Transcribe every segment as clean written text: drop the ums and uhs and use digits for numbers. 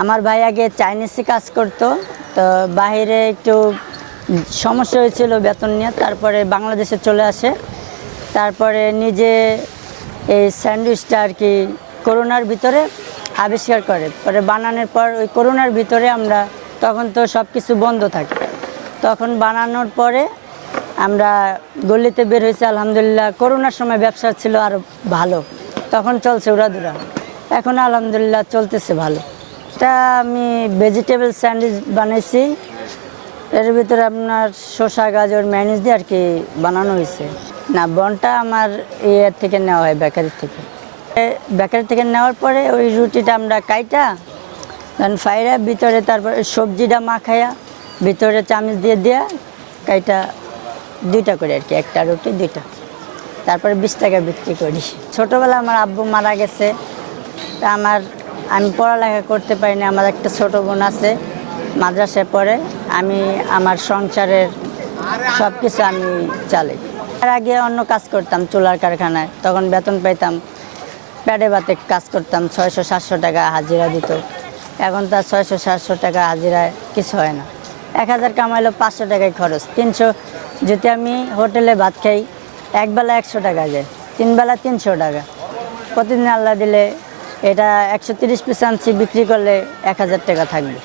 আমার ভাই আগে চাইনিজে কাজ করতো, তো বাইরে একটু সমস্যা হয়েছিল বেতন নিয়ে, তারপরে বাংলাদেশে চলে আসে। তারপরে নিজে এই স্যান্ডউইচটা আর কি করোনার ভিতরে আবিষ্কার করে, পরে বানানোর পর ওই করোনার ভিতরে আমরা তখন তো সব কিছু বন্ধ থাকে, তখন বানানোর পরে আমরা গলিতে বের হয়েছি। আলহামদুলিল্লাহ করোনার সময় ব্যবসা ছিল আরও ভালো, তখন চলছে উড়াধুরা, এখন আলহামদুলিল্লাহ চলতেছে ভালো। এটা আমি ভেজিটেবল স্যান্ডউইচ বানাইছি, এর ভিতরে আপনার শসা গাজর ম্যানেজ দিয়ে আর কি বানানো হয়েছে। না, বনটা আমার ইয়ের থেকে নেওয়া হয়, বেকারি থেকে নেওয়ার পরে ওই রুটিটা আমরা কাইটা ফাইরা ভিতরে, তারপরে সবজিটা মাখাইয়া ভিতরে চামচ দিয়ে দিয়া কাইটা দুইটা করে আর কি, একটা রুটি দুইটা, তারপরে 20 টাকা বিক্রি করি। ছোটোবেলা আমার আব্বু মারা গেছে, তা আমি পড়ালেখা করতে পারিনি। আমার একটা ছোট বোন আছে, মাদ্রাসায় পড়ে। আমি আমার সংসারের সব কিছু আমি চালাই। তার আগে অন্য কাজ করতাম চুলার কারখানায়, তখন বেতন পাইতাম, প্যাডে বাতে কাজ করতাম, 600-700 টাকা হাজিরা দিত। এখন তার 600-700 টাকা হাজিরায় কিছু হয় না। 1000 কামাইলো 500 টাকায় খরচ, 300। যদি আমি হোটেলে ভাত খাই একবেলা 100 টাকা যায়, 3 বেলা 300 টাকা। প্রতিদিন আল্লাহ দিলে এটা 130 পিস আনছি, বিক্রি করলে 1000 টাকা থাকবে।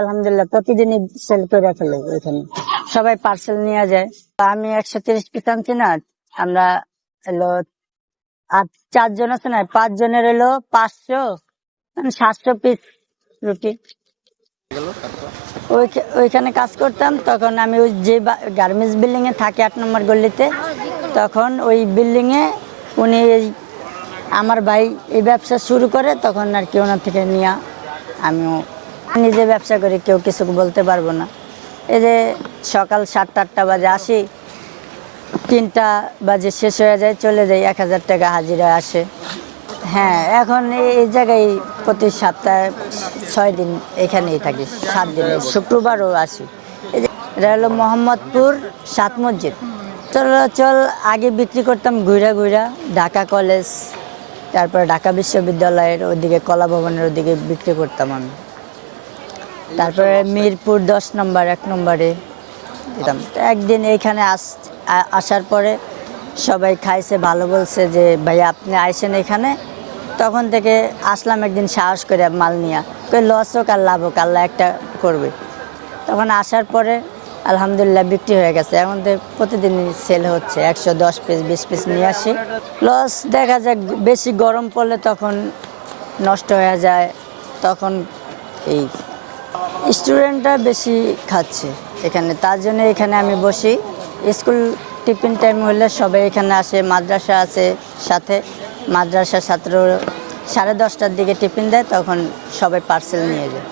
আলহামদুলিল্লাহ প্রতিদিনই সেল করে ফেলে, ওইখানে সবাই পার্সেল নিয়ে যায়। আমি 130 পিস আনছি না, আমরা এলো 4 জন আছে না, 5 জনের এলো 500, 700 পিস রুটি। ওইখানে কাজ করতাম, তখন আমি ওই যে গার্মেন্টস বিল্ডিং এ থাকি 8 নম্বর গলিতে, তখন ওই বিল্ডিং এ উনি আমার ভাই এই ব্যবসা শুরু করে, তখন আর কি ওনার থেকে নিয়ে আমিও নিজে ব্যবসা করি, কেউ কিছু বলতে পারবো না। এই যে সকাল 7টা-8টা বাজে আসি, 3টা বাজে শেষ হয়ে যায়, চলে যাই, 1000 টাকা হাজিরা আসে। হ্যাঁ, এখন এই জায়গায় প্রতি সপ্তাহে 6 দিন এখানেই থাকি, 7 দিনে শুক্রবারও আসি। এটা হলো মোহাম্মদপুর 7 মসজিদ। চল আগে বিক্রি করতাম ঘুরা ঢাকা কলেজ, তারপরে ঢাকা বিশ্ববিদ্যালয়ের ওদিকে, কলা ভবনের ওদিকে বিক্রি করতাম আমি। তারপরে মিরপুর 10 নম্বর 1 নম্বরে দিতাম। একদিন এইখানে আসার পরে সবাই খাইছে, ভালো বলছে যে ভাইয়া আপনি আইসেন এখানে। তখন থেকে আসলাম একদিন সাহস করে মাল নিয়ে, লস হোক আর লাভ হোক আল্লাহ একটা করবে। তখন আসার পরে আলহামদুলিল্লাহ বিক্রি হয়ে গেছে, এখন তো প্রতিদিনই সেল হচ্ছে। 110 পিস 20 পিস নিয়ে আসি। লস দেখা যায় বেশি গরম পড়লে তখন নষ্ট হয়ে যায়, তখন এই স্টুডেন্টরা বেশি খাচ্ছে এখানে, তার জন্য এখানে আমি বসি। স্কুল টিফিন টাইম হলে সবাই এখানে আসে, মাদ্রাসা আছে সাথে, মাদ্রাসার ছাত্র 10:30টার দিকে টিফিন দেয়, তখন সবাই পার্সেল নিয়ে যায়।